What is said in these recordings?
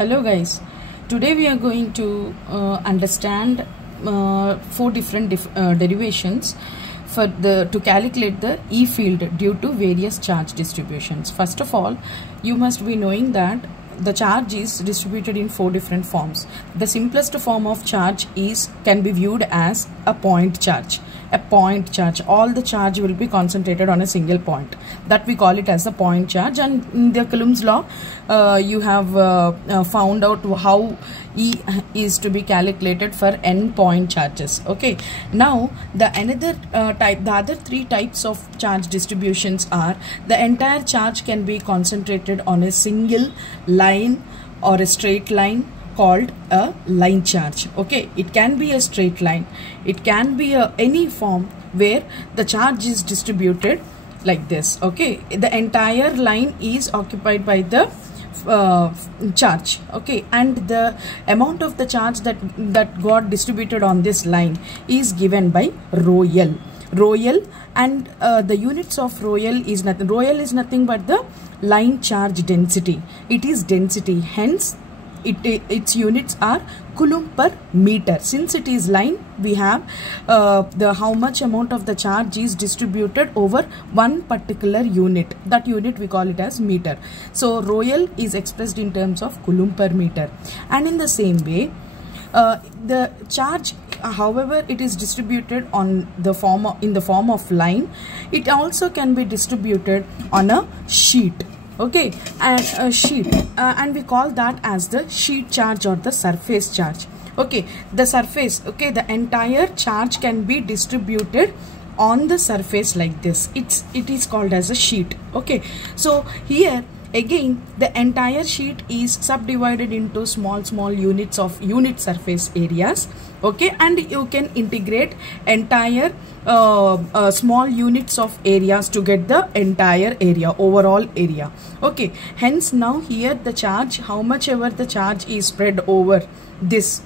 Hello guys, today we are going to understand four different derivations to calculate the E field due to various charge distributions. First of all, you must be knowing that the charge is distributed in four different forms. The simplest form of charge can be viewed as a point charge. A point charge, all the charge will be concentrated on a single point, that we call it as the point charge. And in the Coulomb's law you have found out how E is to be calculated for n point charges. Okay, now the other three types of charge distributions are: the entire charge can be concentrated on a single line or a straight line called a line charge. Okay, it can be a straight line, it can be any form where the charge is distributed like this. Okay, the entire line is occupied by the charge. Okay, and the amount of the charge that got distributed on this line is given by rho L, and the units of rho L is nothing but the line charge density. It is density, hence its units are Coulomb per meter. Since it is line, we have how much amount of the charge is distributed over one particular unit. That unit we call it as meter. So rho L is expressed in terms of Coulomb per meter. And in the same way, the charge, however it is distributed in the form of line, it also can be distributed on a sheet. Okay, and a sheet, and we call that as the sheet charge or the surface charge. Okay, the surface, okay, the entire charge can be distributed on the surface like this. It is called as a sheet. Okay, so here again the entire sheet is subdivided into small unit surface areas. Okay, and you can integrate entire small units of areas to get the entire area, overall area. Okay, hence now here the charge, how much ever the charge is spread over this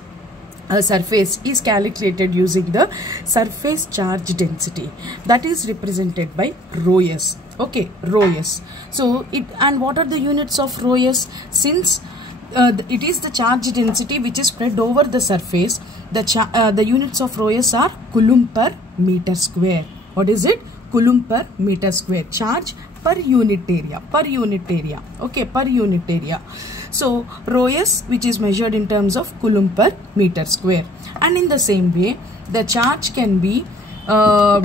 surface is calculated using the surface charge density, that is represented by rho S. Okay, rho S. So and what are the units of rho S? Since it is the charge density which is spread over the surface, the units of rho S are Coulomb per meter square. What is it? Coulomb per meter square. Charge per unit area. Okay, per unit area. So rho S, which is measured in terms of Coulomb per meter square. And in the same way, the charge can be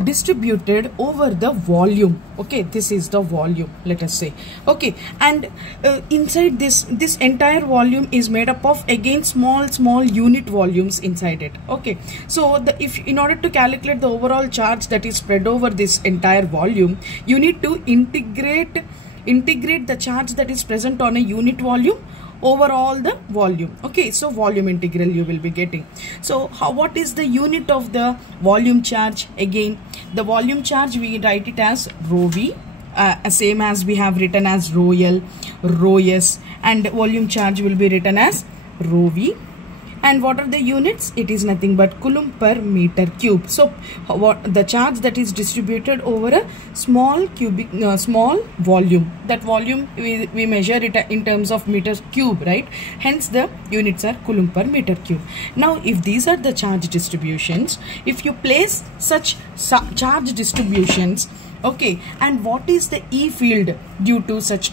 distributed over the volume. Okay, this is the volume, let us say. Okay, and inside this entire volume is made up of again small unit volumes inside it. Okay, so in order to calculate the overall charge that is spread over this entire volume, you need to integrate the charge that is present on a unit volume over all the volume. Okay, so volume integral you will be getting. So what is the unit of the volume charge? Again, the volume charge we write it as rho V, same as we have written as rho L, rho S, and volume charge will be written as rho V. And what are the units? It is nothing but Coulomb per meter cube. So what the charge that is distributed over a small volume, that volume we measure it in terms of meters cube, right? Hence the units are Coulomb per meter cube. Now if these are the charge distributions, if you place such charge distributions, okay, and what is the E field due to such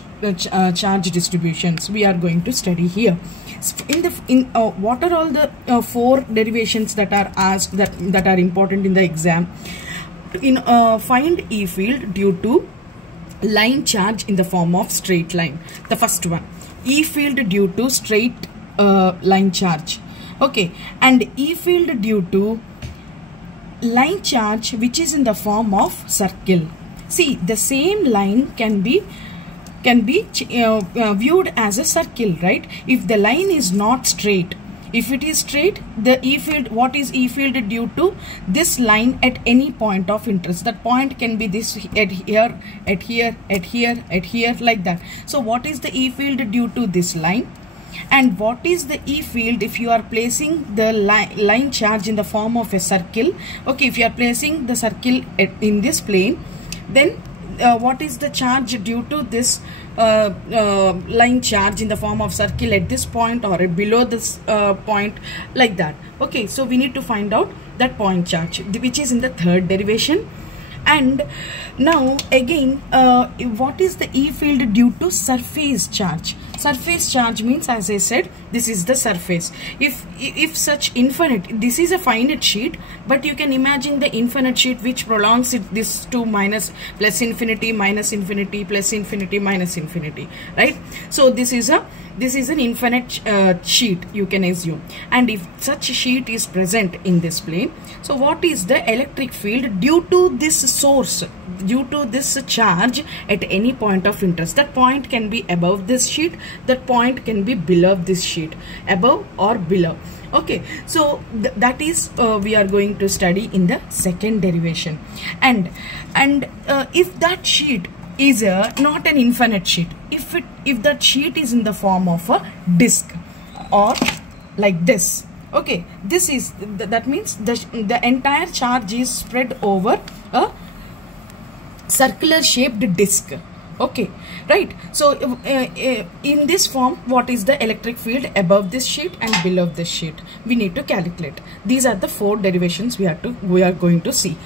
charge distributions, we are going to study here. What are all the four derivations that are asked, that are important in the exam? Find E field due to line charge in the form of straight line. The first one, E field due to straight line charge. Okay, and E field due to line charge which is in the form of circle. See, the same line can be viewed as a circle, right? If the line is not straight, if it is straight, the E field, what is E field due to? This line at any point of interest. That point can be this at here, at here, at here, at here, like that. So what is the E field due to this line? And what is the E field if you are placing the line charge in the form of a circle? Okay, if you are placing the circle in this plane, then what is the charge due to this line charge in the form of circle at this point or below this point, like that. Okay, so we need to find out that point charge, which is in the third derivation. And now again, what is the E field due to surface charge? Surface charge means, as I said, this is the surface. If such infinite, this is a finite sheet, but you can imagine the infinite sheet which prolongs this to plus infinity, minus infinity, plus infinity, minus infinity, right? So this is an infinite sheet, you can assume. And if such a sheet is present in this plane, so what is the electric field due to this source, due to this charge at any point of interest? That point can be above this sheet, that point can be below this sheet, above or below. Okay, so that is we are going to study in the second derivation. And if that sheet is not an infinite sheet, if that sheet is in the form of a disk or like this, okay, this is that means the entire charge is spread over a circular shaped disk. Okay, right? So in this form, what is the electric field above this sheet and below this sheet? We need to calculate. These are the 4 derivations we are going to see.